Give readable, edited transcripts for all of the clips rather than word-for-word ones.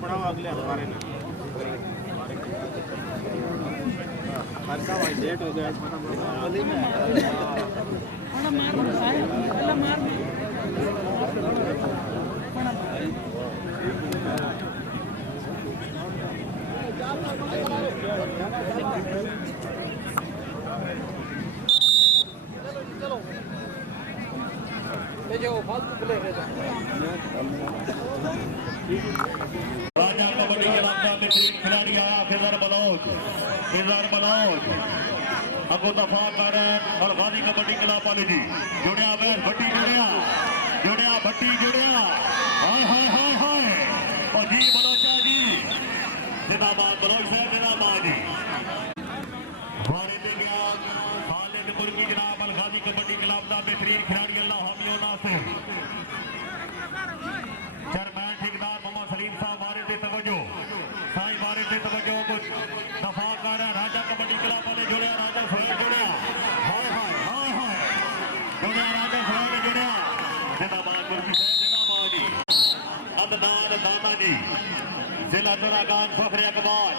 पढ़ाओ अगले अखबार में वर्षा भाई लेट हो गया फालतू प्ले है राजा कबड्डी के नाम में खिलाड़ी आया फिजर बलौज अबू दफा कर और गाजी कबड्डी क्लब वाले जी जुड़िया बैस भट्टी जुड़िया हाय हाय हाय हाय और जी बलोचा जी जिंदाबाद बलोच साहब जिंदाबाद जी वारिद ज्ञान खालिद मुर्गी जनाब अल गाजी कबड्डी क्लब का बेहतरीन खिलाड़ी अल्लाह हामियों नासिर चेयरमैन ठेकेदार मोहम्मद सलीम साहब वारिद तवज्जो साईं वारिद तवज्जो कुछ दफा कर राजा कबड्डी क्लब वाले जुड़िया राजा सोहेल जुड़िया हाय हाय हाय हाय जुड़िया राजा सोहेल जुड़िया जिंदाबाद मुर्गी साहब जिंदाबाद जी अदनान दादा जी जिला चुनागान फखरे अकबार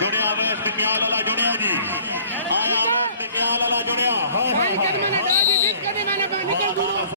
जुड़िया वेस्ट बिकयाल वाला जुड़िया जी आया वेस्ट बिकयाल वाला जुड़िया हाय हाय हाय